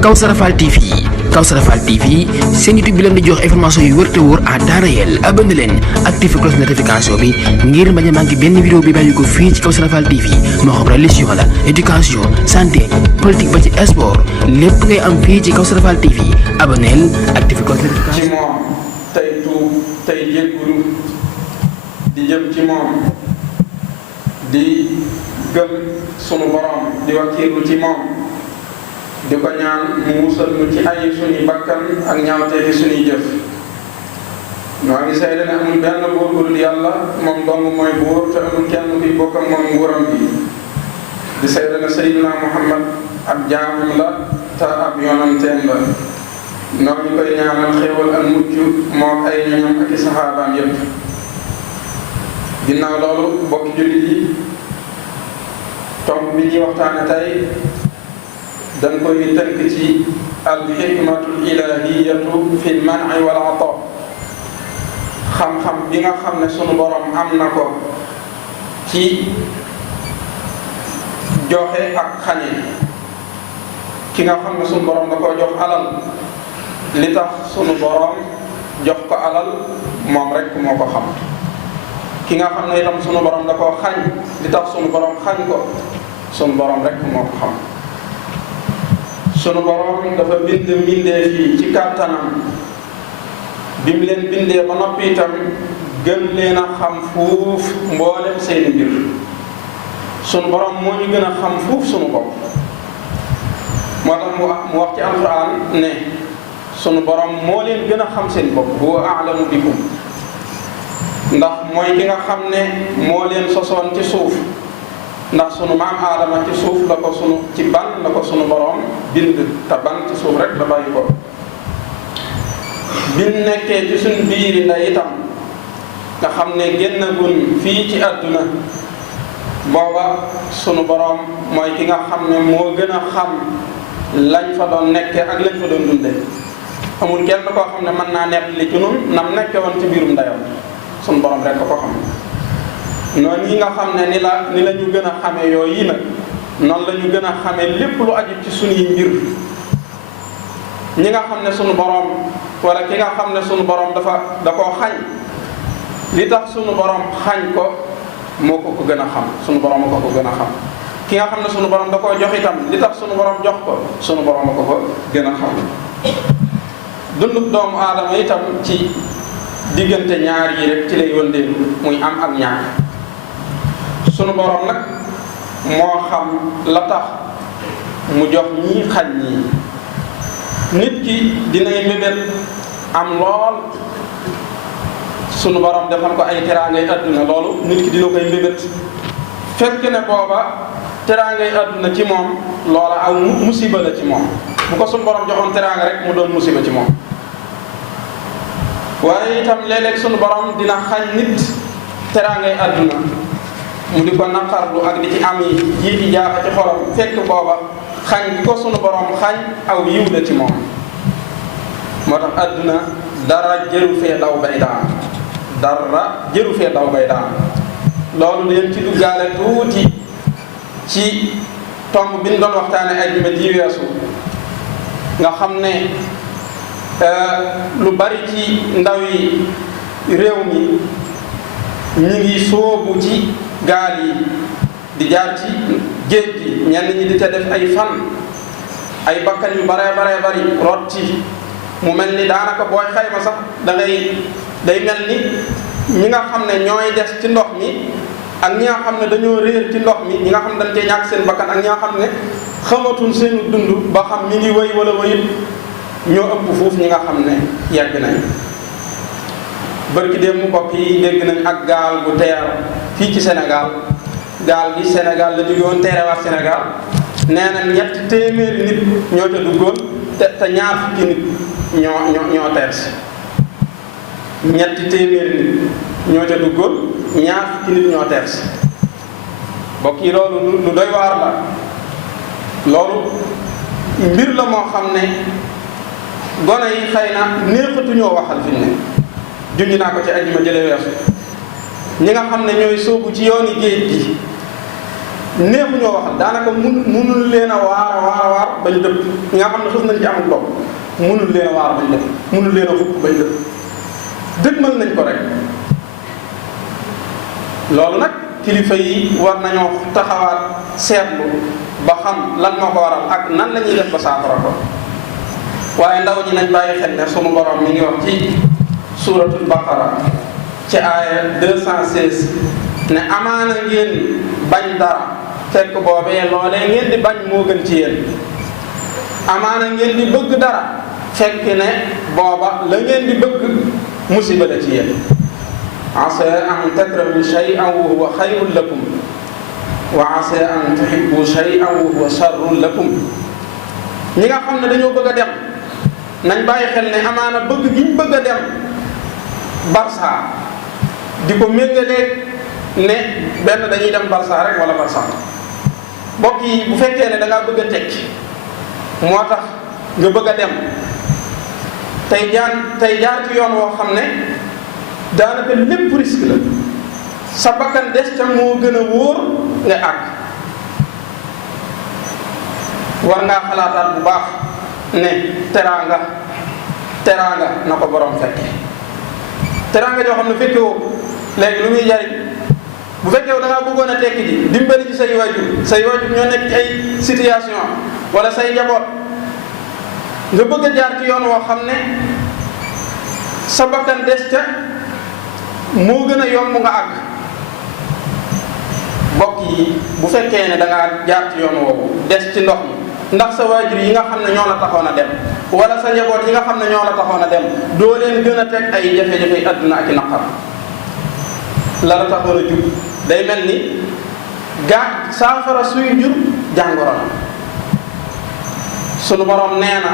Kawsara Fall TV Kawsara Fall TV seen YouTube bi leen di jox information yu wër te wóor à temps réel abonné leen activé cloche notification bi ngir bañ a manqué benn vidéo bi bàyyi ko fii ci Kawsara Fall TV moo xam religion la éducation santé politique ba ci sport lépp ngay am fii ci Kawsara Fall TV abonné activé cloche notification. ci moom tey tuub tey jéggulu di jëm ci moom di gëm sunu borom di wakkiirlu ci moom di ko ñaan mu musal nu ci ay suñuy bakkan ak ñaawteefi suñuy jëf. ñoo ngi seede ne amul benn buur bu dul yàlla moom dong mooy buur te amul kenn kuy bokk ak moom nguuram bi di seede ne Seydina Muhammad ab jaamam la te ab yonanteem la. noo ngi koy ñaanal xéewal ak mucc moo ay ñoñam ak i saxaabaam yépp. ginnaaw loolu bokki jullit yi tomb bi ñuy waxtaane tey dañ koy tënk ci al xikmatul ilahiyatu fi lmani wal ata xam-xam bi nga xam ne sunu borom am na ko ci joxe ak xañe. ki nga xam ne sunu borom da koo jox alal li tax sunu borom jox ko alal moom rek moo ko xam. ki nga xam ne itam sunu borom da koo xañ li tax sunu borom xañ ko sunu borom rek moo ko xam. sunu borom dafa bind mbindeef yi ci kàttanam bi mu leen bindee ba noppi itam gën leen a xam fuuf mboolem seeni mbir. sunu borom moo ñu gën a xam fuuf sunu bopp moo tax mu wax ci alquran ne sunu borom moo leen gën a xam seen bopp huwa a'lamu bikum ndax mooy ki nga xam ne moo leen sosoon ci suuf ndax sunu maam aadama ci suuf la ko ci ban la ko sunu borom bind te ban ci suuf rek la bàyyi ko. bi nekkee ci suñ biiri ndey itam nga xam ne génnagun fii ci àdduna booba sunu borom mooy ki nga xam ne moo gën a xam lañ fa doon nekkee ak lañ fa doon dunde amul kenn koo xam ne mën naa nekk li ci nun nam nekke woon ci biirum ndeyam sunu borom rek ko xam. noonu yi nga xam ne ni la ñu gën a xamee yooyu yi nag noonu la ñu gën a xamee lépp lu aju ci suñuy mbir. ñi nga xam ne sunu borom wala ki nga xam ne sunu borom da koo xañ li tax sunu borom xañ ko moo ko gën a xam sunu borom moo ko gën a xam. ki nga xam ne sunu borom da koo jox itam li tax sunu borom jox ko sunu borom moo ko gën a xam. dundub doomu aadama itam ci diggante ñaar yi rek ci lay wëndeelu muy am ak ñaar. sunu borom nag moo xam la tax mu jox ñii xañ ñii. nit ki dinay mébét am lool sunu borom defal ko ay teraangay àdduna loolu nit ki dina koy mébét fekk ne booba teraangay àdduna ci moom loola aw musiba la ci moom bu ko sunu borom joxoon teraanga rek mu doon musiba ci moom. waaye itam léeg-léeg sunu borom dina xañ nit teraangay àdduna mu di ko naqarlu ak di ci am yi jiiti jaaxa ci xolam fekk booba xañ bi ko sunu borom xañ aw yiw la ci moom. moo tax àdduna dara jëru fee daw bay daan loolu leen ci duggaale tuuti ci tomb bi ñu doon waxtaane ajjuma ji weesu nga xam ne lu bari ci ndaw yi réew mi ñu ngi sóobu ci gaal yi di jaar ci géej gi ñenn ñi di ca def ay fan ay bakkan yu baree bari rot ci mu mel ni daanaka booy xayma sax day mel ni ñi nga xam ne ñooy des ci ndox mi ak ñi nga xam ne dañoo réer ci ndox mi ñi nga xam ne dañ cee ñàkk seen bakkan ak ñi nga xam ne xamatuñ seenu dund ba xam mi ngi wëy wala wëyut ñoo ëpp fuuf ñi nga xam ne yegg nañ. bërki dem mu bokk yi dégg nañ ak gaal bu teer fii ci Sénégal gaal gi Sénégal la jóge woon teerewaat Sénégal nee na 300 nit ñoo ca duggoon te ñaar fukki nit ñoo teer si 300 nit ñoo ca duggoon ñaar fukki nit ñoo teer si bokk yi loolu lu doy waar la. loolu mbir la moo xam ne gone yi xëy na neexatuñoo waxal fi ne junj naa ko ci ajjuma jële weesu ñi nga xam ne ñooy sóobu ci yooni géej gi neexuñoo waxal daanaka munul leen a waar bañ dëpp ñi nga xam ne xës nañ ci amul bopp munul leen a waar bañ dëpp munul leen a xupp bañ dëpp dëgmal nañ ko rek. loolu nag kilifa yi war nañoo taxawaat seetlu ba xam lan moo ko waral ak nan la ñuy def ba saafara ko waaye ndaw ñi nañ bàyyi xel ne sunu borom mi ngi wax ci suuratul baqara ci aaya 216 ne amaana ngeen bañ dara fekk boobee loolee ngeen di bañ moo gën ci yéen amaana ngeen di bëgg dara fekk ne booba la ngeen di bëgg musiba la ci yéen asa an takrahu shay'an wa huwa xayrun lakum wa asa an tuhibbu shay'an wa huwa sharrun lakum ñi nga xam ne dañoo bëgg a dem nañ bàyyi xel ne amaana bëgg gi ñu bëgg a dem Barça di ko méngaleeg ne benn dañuy dem Barça rek wala Barça mbokk yi bu fekkee ne da ngaa bëgg a tekki moo tax nga bëgg a dem tey jaar ci yoon woo xam ne daanaka lépp risque la sa bakkan des ca moo gën a wóor nga àgg war ngaa xalaataat bu baax ne teraanga na ko borom fekke teraanga joo xam ne fekke woo léegi lu muy jariñ bu fekkee da ngaa bëggoon a tekki ji dimbali ci say waajur ñoo nekk ci ay situation wala say njaboot nga bëgg a jaar ci yoon woo xam ne sa bakkan des ca moo gën a yomb nga àgg mbokk yi bu fekkee ne da ngaa jaar ci yoon woowu des ci ndox mi ndax sa waajur yi nga xam ne ñoo la taxoon a dem wala sa njaboot yi nga xam ne ñoo la taxoon a dem doo leen gën a teg ay jafe-jafe àdduna ak i naqar la la taxoon a jug day mel ni saafara suy jur jàngoro la sunu borom nee na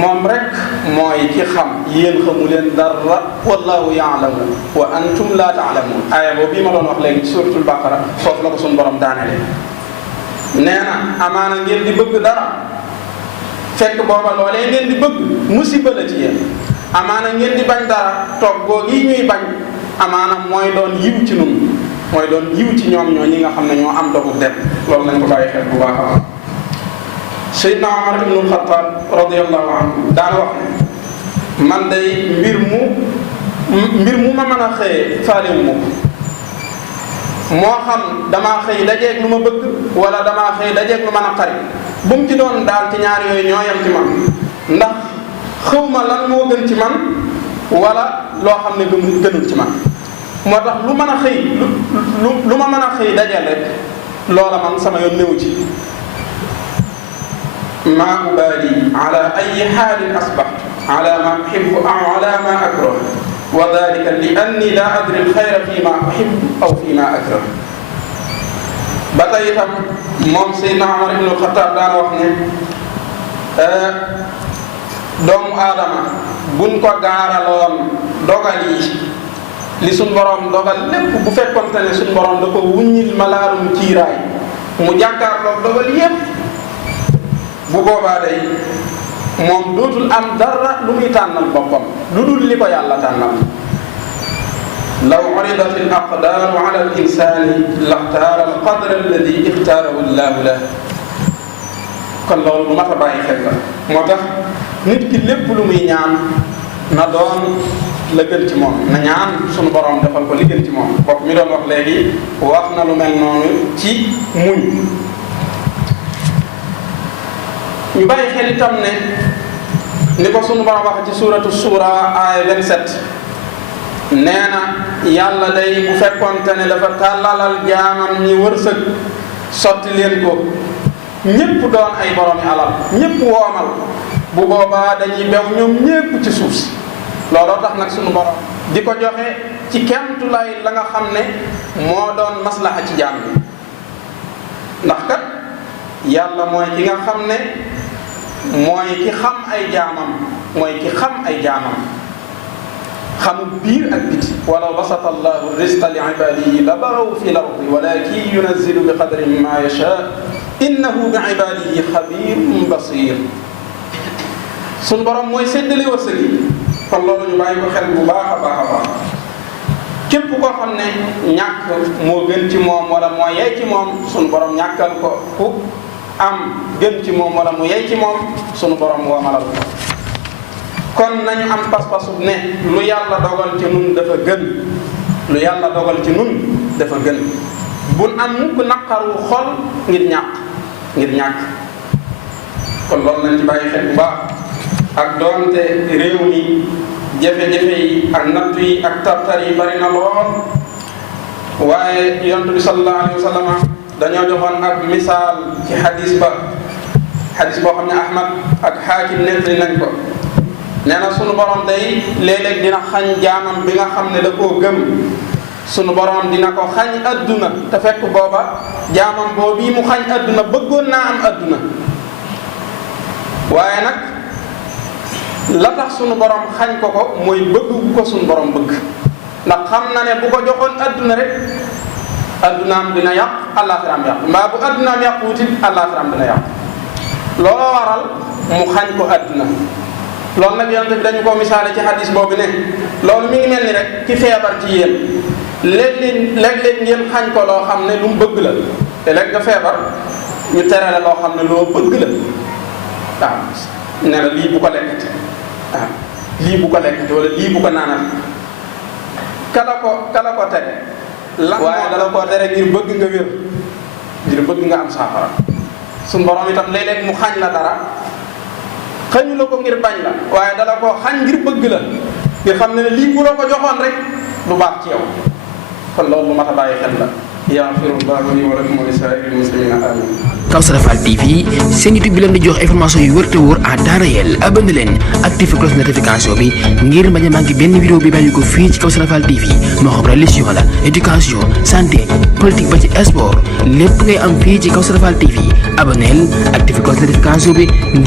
moom rek mooy ki xam yéen xamu leen dara wallahu yaalamu wa antum la taalamun aaya boobu bii ma doon wax léegi ci suratul baqara foofu la ko sunu borom daanele nee na amaana ngeen di bëgg dara fekk booba loolee ngeen di bëgg musiba la ci yéen amaana ngeen di bañ dara toggoo gi ñuy bañ amaana mooy doon yiw ci nun mooy doon yiw ci ñoom ñi nga xam ne ñoo am dogu dem loolu nañ ko bàyyi xel bu baax a baax Seydina Omar ibnul Xattaab radiyallahu anhu daan wax ne man day mbir mu ma mën a xëyee faalewu ma ko moo xam damaa xëy dajeeg lu ma bëgg wala damaa xëy dajeeg lu ma naqari bu mu ci doon daal ci ñaar yooyu ñoo yem ci man ndax xëw ma lan moo gën ci man wala loo xam ne gënul ci man moo tax lu mën a xëy lu ma mën a xëy dajeel rek loola man sama yoon néew ci ma ubaali ala ayi xaalin asbaxtu ala ma uhibbu aw ala ma akrah wa dalika li anni la adri alxayra fi ma uhibbu aw fi ma akrah ba tey itam moom Seydina Omar ibn Xattaab daan wax ne doomu aadama buñ ko gaaraloon dogal yi li suñ borom dogal lépp bu fekkonte ne suñ borom da ko wuññil malaarum kiiraay mu jàkkaarloog dogal yépp bu boobaa day moom dootul am dara lu muy tànnal boppam lu dul li ko yàlla tànnal law uridat al aqdaaru ala al insani laxtaara al qadra alladi ixtaarahu llahu lah kon loolu lu mat a bàyyi xel la moo tax nit ki lépp lu muy ñaan na doon la gën ci moom na ñaan sunu borom defal ko li gën ci moom bopp mi doon wax léegi wax na lu mel noonu ci muñ ñu bàyyi xel itam ne ni ko sunu borom wax ci suuratu suura aaya 27 nee na yàlla day bu fekkonte ne dafa tàllalal jaamam ñi wërsëg sotti leen ko ñépp doon ay boromi alal ñépp woomal bu boobaa dañuy bew ñoom ñépp ci suuf si looloo tax nag sunu borom di ko joxe ci kemtulaay la nga xam ne moo doon maslaha ci jaam bi ndax kat yàlla mooy ki nga xam ne mooy ki xam ay jaamam mooy ki xam ay jaamam xamul biir ak biti walaw basata allahu rizqa li ibadihi la bagaw fi l ardi walakin yunazzilu bi qadrin ma yasha innahu bi ibadihi xabirun basir suñ borom mooy séddale wërsëg yi kon loolu ñu bàyyi ko xel bu baax a baax a baax képp koo xam ne ñàkk moo gën ci moom wala moo yey ci moom sunu borom ñàkkal ko ku am gën ci moom wala mu yey ci moom sunu borom womalal ko. kon nañu am pas-pasu ne lu yàlla dogal ci nun dafa gën, lu yàlla dogal ci nun dafa gën. bun am mukk naqaru xol ngir ñàkk kon loolu nañ ci bàyyi xel bu baax. ak doonte réew mi jafe-jafe yi ak nattu yi ak tartar yi bari na lool, waaye yonent bi sallallahu alayhi wa sallam dañoo joxoon ab misaal ci xadis boo xam ne Ahmad ak Xaakim nettali nañ ko. nee na sunu borom day léeg-léeg dina xañ jaamam bi nga xam ne da koo gëm, sunu borom dina ko xañ adduna te fekk booba jaamam boobu mu xañ adduna bëggoon naa am adduna, waaye nag la tax sunu borom xañ ko mooy bëgg bu ko sunu borom bëgg, ndax xam na ne bu ko joxoon adduna rek addunaam dina yàq àllaaxiraam yàq, mbaa bu addunaam yàq wutit àllaaxiraam dina yàq. looloo waral mu xañ ko adduna. loolu nag yonent bi dañu ko misaale ci hadis boobu ne loolu mi ngi mel ni rek ci feebar ci yéen léeg-léeg ngeen xañ ko loo xam ne lu mu bëgg la, te léeg nga feebar ñu tere la loo xam ne loo bëgg la waaw ne la lii bu ko lekkati waaw lii bu ko lekkati wala lii bu ko naanati kala ko tere la waaye dala koo tere ngir bëgg nga wér, ngir bëgg nga am saafara. suñu borom itam léeg-léeg mu xañ la dara xañu la ko ngir bañ la, waaye dala koo xañ ngir bëgg la, ngir xam ne lii bu la ko joxoon rek du baax ci yow. kon loolu lu mat a bàyyi xel la. yaxfirullahu li wa lakum wa li saa'iril muslimina amin. Kawsara Fall TV seen YouTube bi leen di jox information yu wër te wóor à temps réel. abonné leen activé cloche notification bi ngir bañ a manqué benn vidéo bi bàyyi ko fii ci Kawsara Fall TV moo xam religion la, éducation, santé, politique ba ci sport lépp ngay am fii ci Kawsara Fall TV. abonneel activé cloche notification bi ngir